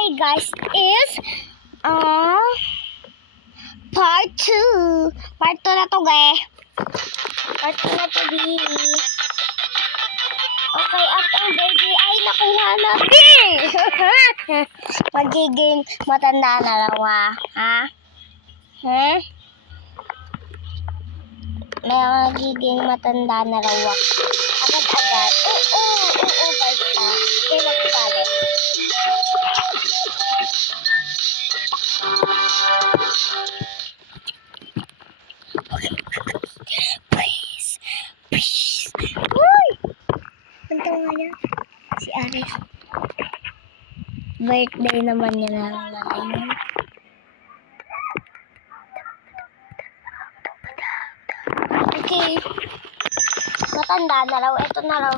Hey guys, is part 2. Part 2 na to, guys. Part 2 na to, di. Okay, at ang baby ay nakuha natin. Magiging matanda na lang, ha? May magiging matanda na raw. Agad-agad. Oo, guys, ha? Hindi magpalit. Please. Uy! Ang tawa niya. Si Aris. Birthday naman niya na ngayon. Okay. Matanda na raw. Ito na raw.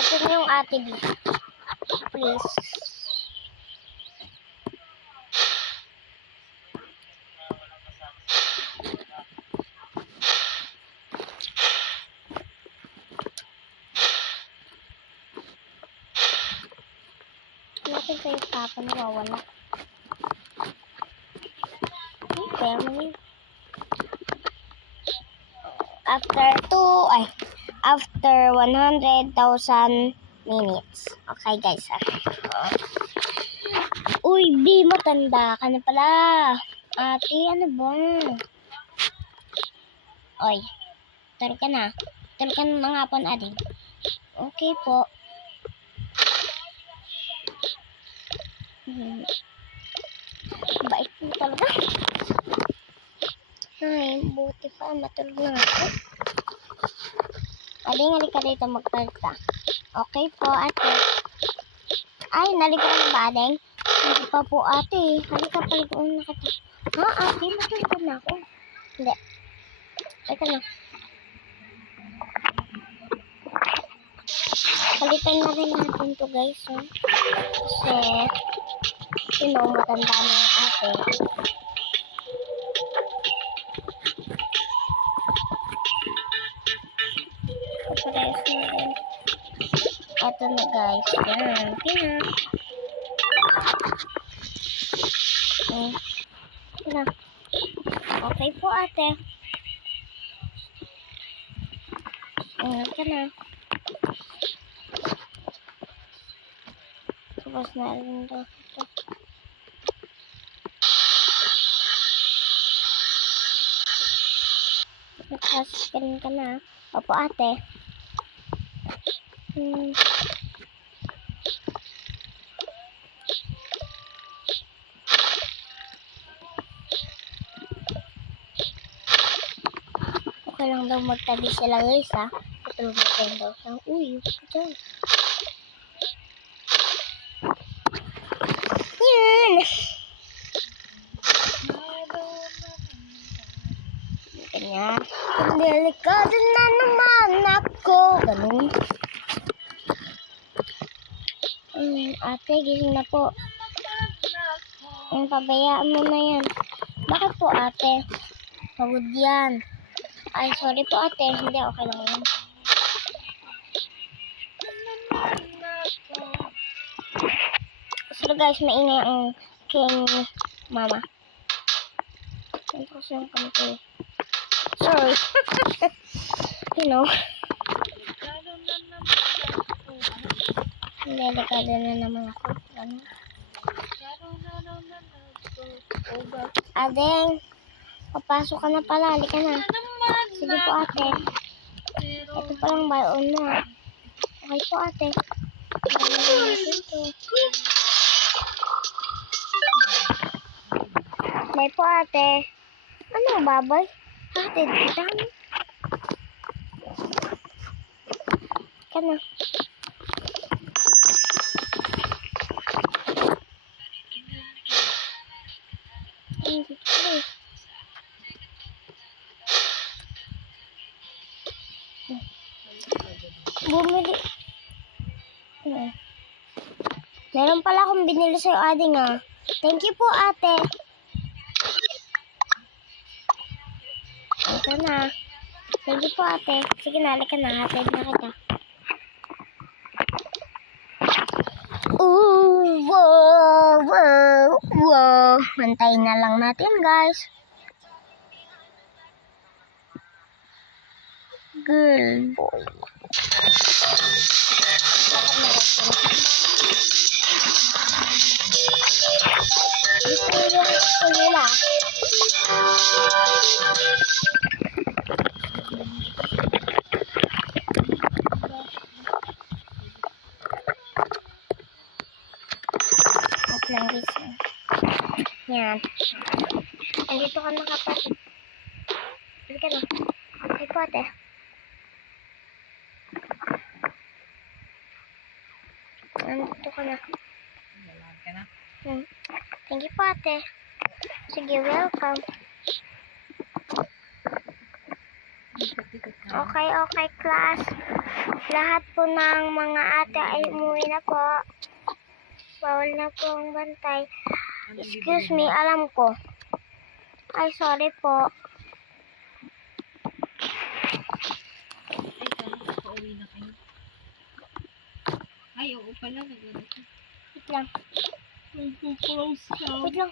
Ito na yung ate dito. Please. Natin kayo papa nawawala. Family. After 100,000 minutes. Okay guys. Uy, di matanda ka na pala. Ate, ano ba? Oy, taro ka na. Taro ka na mga pon, ate. Okay po. Bait mo talaga. Ay, buti pa. Matulog na nga ako. Ading, halika dito magpalit ka. Okay po, ate. Ay, naligo na ba, Ading? Hindi pa po, ate. Halika, paligoon na kita. Ha, ate? Matulog na ako. Hindi. Halika na. Palitan na rin natin to, guys. Kasi, matanda na yung ate. Parehas na rin. Ito na, guys. Yan. Pina. Pina. Okay po, ate. Ito na. Tapos na rin ito. Nakaskin ka na. Opo, ate. Okay lang daw magtabi sila, guys, ha? Patulog na din daw siya. Uy, dyan. Yan! Ganyan. Delikado na naman ako. Ganun. Ate, gising na po. Pabayaan mo na yan. Bakit po, ate? Pagod yan. Ay, sorry po, ate. Hindi, okay lang yan. So guys, maingay ang king mama. Ito kasi yung kamay. Sorry. You know. Delikado na naman ako. Ganun. Adeng, papasok ka na pala. Halika na. Sige po, ate. Ito palang baon mo. Okay po, ate. Bye po, ate. Ano, baboy? Ate, kita mo. Ka na. Bumili. Meron pala akong binili sa'yo, ading ah. Thank you po, ate. Ito na. Thank you po, ate. Sige na, halika na. Hatid na kita. Ooh, wow, wow, wow. Antayin na lang natin, guys. Girl, boy. Ito yung gusto nila. At lang guys. Yan. Andito ka na kapatid. Halika na. Ay po ate. Andito ka na. Thank you po ate. Sige, welcome. Okay, class. Lahat po ng mga ate ay umuwi na po. Bawal na po ang bantay. Excuse me, alam ko. Ay, sorry po. Pauwi na kayo. Ay, oo pala. Wait lang. Close ka. Wait lang.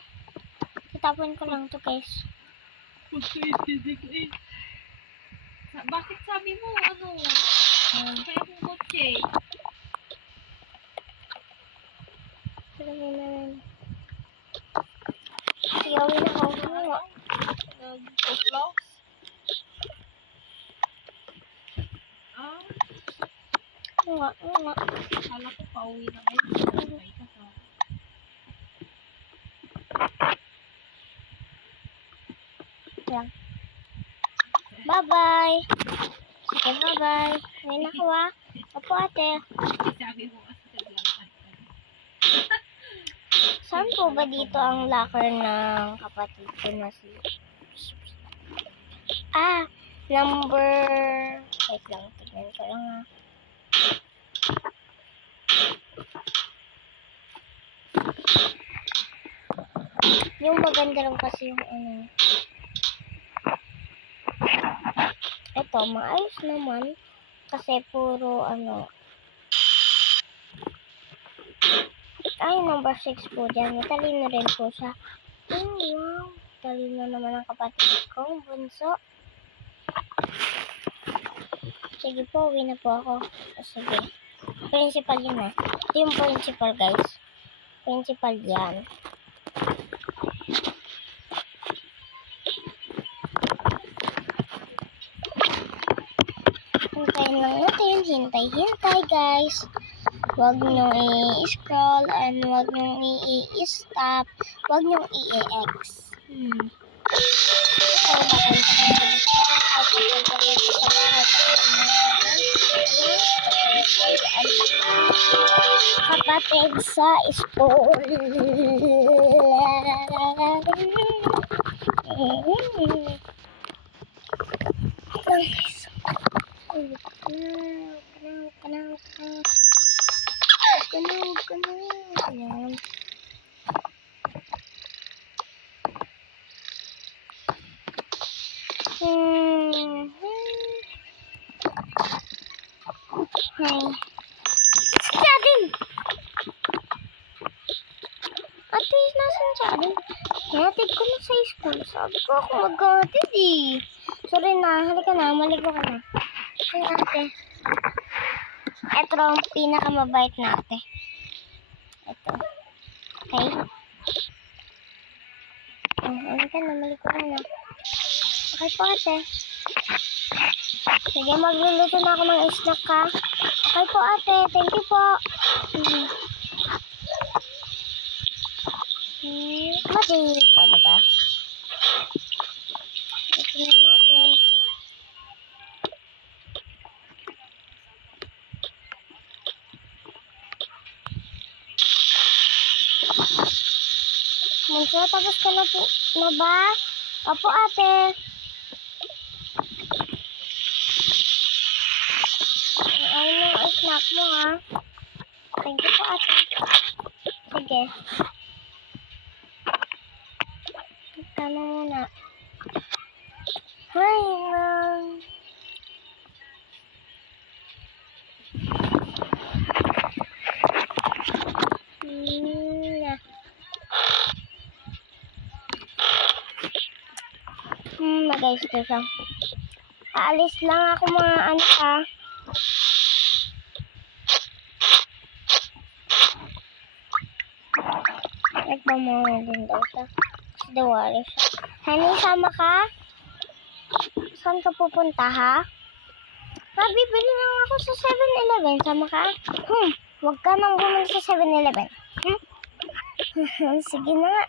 Itapon ko lang to guys. Bakit sabi mo, ano? Kaya kong kotse. Alam mo na rin. Siyawin ako. Nag-close? Ah, Nga. kala ko pauwi na kayo. Sabay ka sa... Yan. Bye-bye. Sige, bye-bye. Ngayon ako ah. Opo ate. Sabi mo kasi naglalakad ka. Saan po ba dito ang locker ng kapatid ko na si... number... Wait lang, tignan ko lang ah. Yung maganda lang kasi yung ano. Ito, maayos naman. Kasi puro ano. Ay, number 6 po dyan. Matalino rin po siya. Oh, wow. Talino naman ang kapatid ko. Bunso. Sige po, uwi na po ako. Sige. Principal yun ah. Ito yung principal guys. Principal yan. Hintayin lang natin. Hintay guys. Huwag nyo i-scroll and huwag nyo i-stop. Huwag nyo i-ex. So, kapatid sa school. Ayan. Hi. Si Jadin! Ate, nasan Jadin? Hatid ko na sa school. Sabi ko ako mag-hatid eh. Sorry na, halika na, maligo ka na. Ay ate. Ito ang pinakamabait na ate. Ito. Okay? Halika na, maligo ka na. Okay po ate. Sige, magluluto na ako ng snack ka. Okay po ate, thank you po. Mati pa na ba? Ito na natin. Munso, tapos ka na po na ba? Opo ate. Ay na snack mo, ha? Thank you po, ate. Sige. Tama muna. Hi, ma'am. Na. Guys, ito siya. Aalis lang ako mga anak, ha. Nagmamahal din daw siya. Kasi dawari siya. Honey, sama ka? Saan ka pupunta, ha? Bibili lang ako sa 7-Eleven. Sama ka? Huwag ka nang bumili sa 7-Eleven. Sige na nga.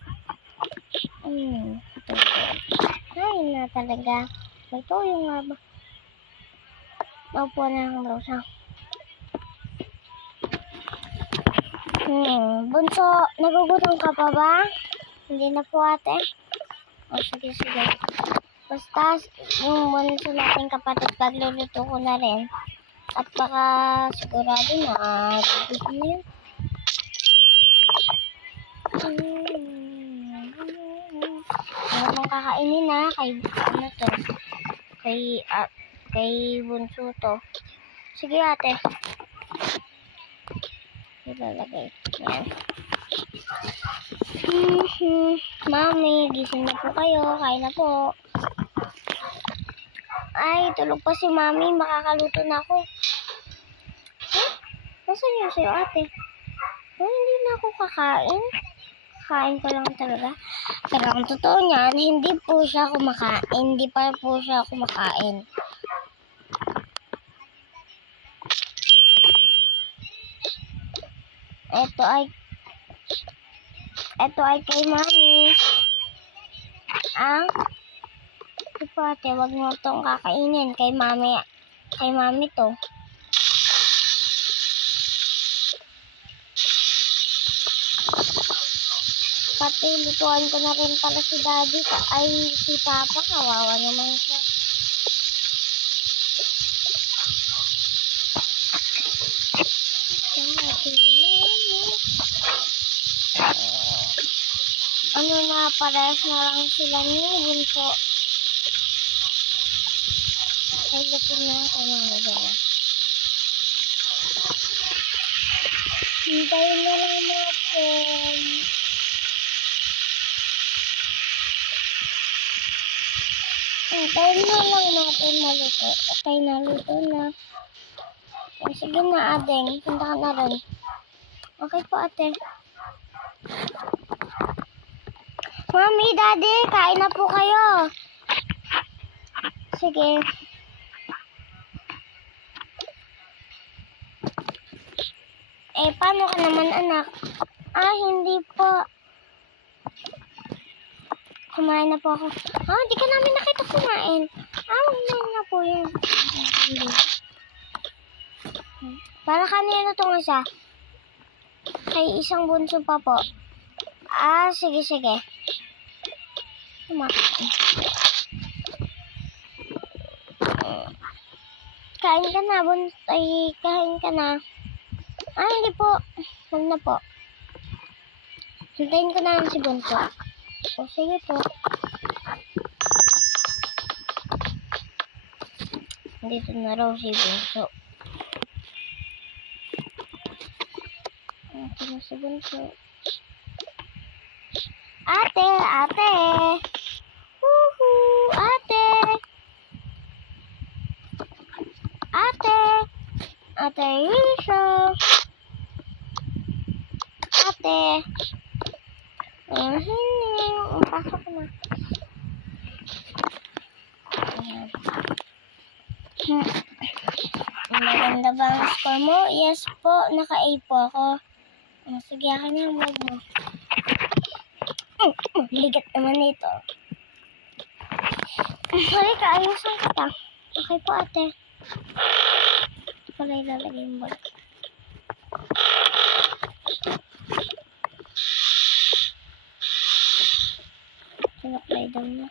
Ay na talaga. May toyo nga ba? Naupo na lang daw siya. Bunso, nagugutom ka pa ba? Hindi na po, ate. Sige. Basta yung bunso nating kapatid, pagluluto ko na rin. At baka sigurado na gusto mo yun. Ano bang kakainin na? Kay ano to? Kay bunso to. Sige, ate. Ilalagay. Yan. Mami, gising na po kayo. Kain na po. Ay, tulog pa si Mami. Makakaluto na ako. Nasaan yun sa'yo, ate? Hindi na ako kakain. Kain ko lang talaga. Pero ang totoo niyan, hindi po siya kumakain. Hindi pa po siya kumakain. Ito ay kay Mami. Ito, ate, wag mo itong kakainin. Kay Mami to. Pati lutuan ko na rin pala si Daddy. Si Papa. Kawawa naman siya. Parehas na lang sila ni Bunso. Ay, lapin na ako mga gano'n. Hintayin na lang natin. Hintayin na lang natin maluto. Okay, naluto na. Sige na, Adeng. Punta ka na rin. Okay po, ate. Mami, Daddy, kain na po kayo. Sige. Paano ka naman, anak? Hindi po. Kumain na po ako. Di ka namin nakita kumain. Kumain na po yun. Para kanina itong isa. Kay isang bunso pa po. Sige. Kumakain. Kain ka na, kain ka na. Hindi po. Huwag na po. Hintayin ko na lang si Bunso. Sige po. Dito na raw si Bunso. Ito na si Bunso. Ate! Woohoo! Ate! Ate Risha! Ate! Pasok na. Ayan. Maganda ba ang score mo? Yes po, naka-A po ako. Sige, akin na ang bag mo. Ligat naman ito. Halika, ayusan kita. Okay po, ate. Ito pala ilalagay yung bag. Sinaklay daw na.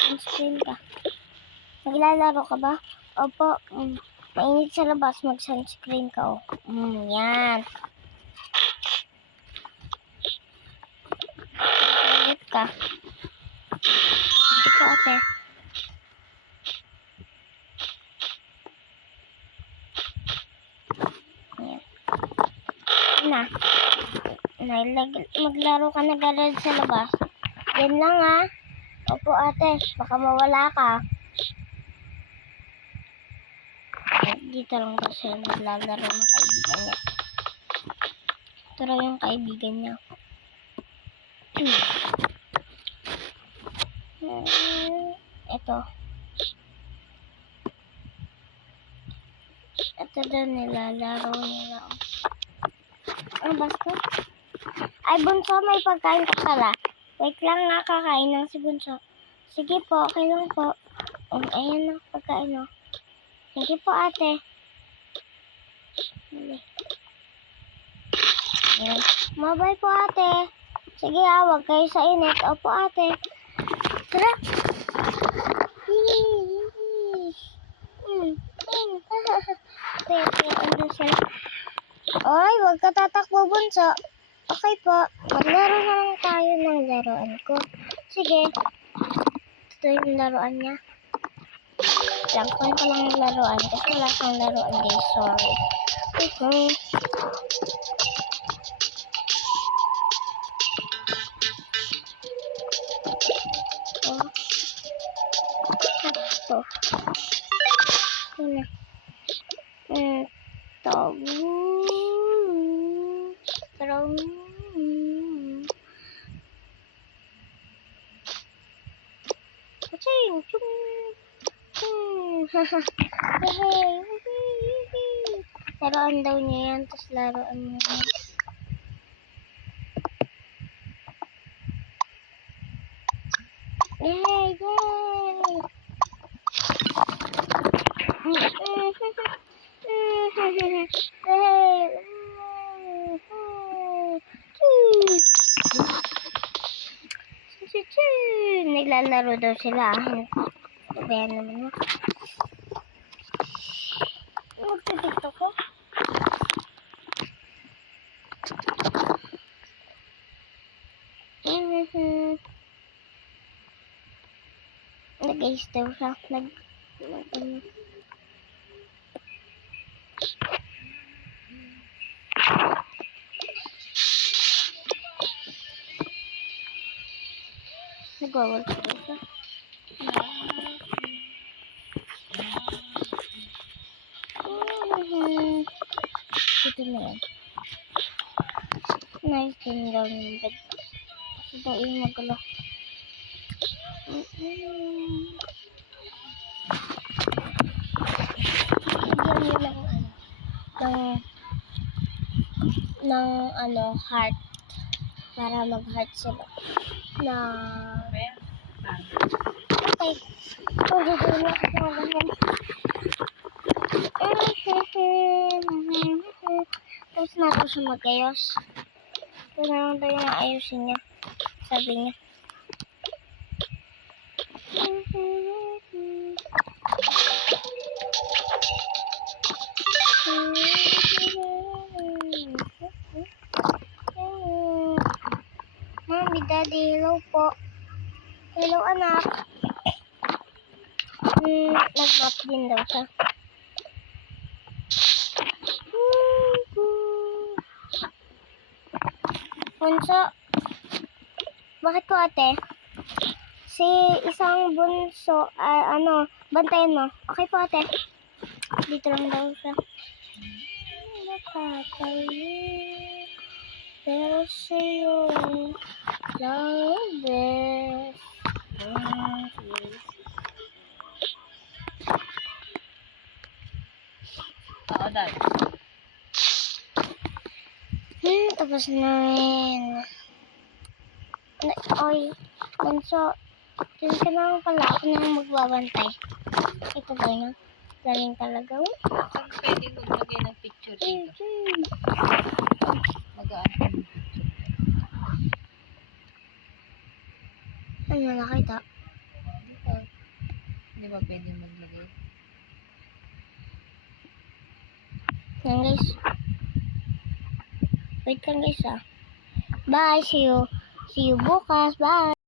Sunscreen ka. Maglalaro ka ba? Opo. Mainit sa labas. Mag-sunscreen ka, oh. Yan. Ulit ka. Hindi ko, ate. Yan. Na. Maglaro ka na garage sa labas. Yan lang, ha. Opo, ate. Baka mawala ka. Dito lang daw siya naglalaro ng kaibigan niya. Ito raw yung kaibigan niya. Ito. Ito daw nilalaro nila. Basta. Ay, Bunso, may pagkain ka pala. Wait lang, nakakain ng si Bunso. Sige po, okay lang po. Ayan na, pagkain, oh. Sige po, ate. Ayan. Mabay po, ate. Sige, huwag kayo sa init. Opo, ate. Tara. Ano sila? Oy, huwag ka tatakbo, Bunso. Okay po. Maglaro na lang tayo ng laruan ko. Sige. Ito yung laruan niya. Langkuhan ko lang yung laruan kasi wala kang laruan, guys. Sorry. Okay. Ito. Ano? Laruan daw niya yan, tapos laruan niya yan. Yay! Naglalaro daw sila. Sabayan naman mo. Magtitiktok ko. Nag-ace daw siya. Nag-wawal daw siya. Ito na yan. Nice din daw yung bed. Kasi daw yung magulo. Bigyan nila ng heart. Para mag-heart sila. Okay. Gagawin ako ng ganyan. Tapos na ako siya mag-ayos. Ito na lang daw yung ayusin niya. Sabi niya. Mommy, Daddy, hello po. Hello, anak. Nag-map din daw siya. Bunso, bakit po, ate? Si isang bunso, bantayan mo. Okay po, ate. Dito lang daw siya. Nakakalit, pero sa'yo, love is. Oo, dad. Tapos na rin. Oy, Bunso, dun ka na pala. Ako na lang magbabantay. Ito ba yun? Galing talaga. Pwede ko maglagay ng picture dito. Magaan. Ano nakita? Hindi ba pwede maglagay? Yan guys. Wait lang guys ah. Bye. See you bukas. Bye.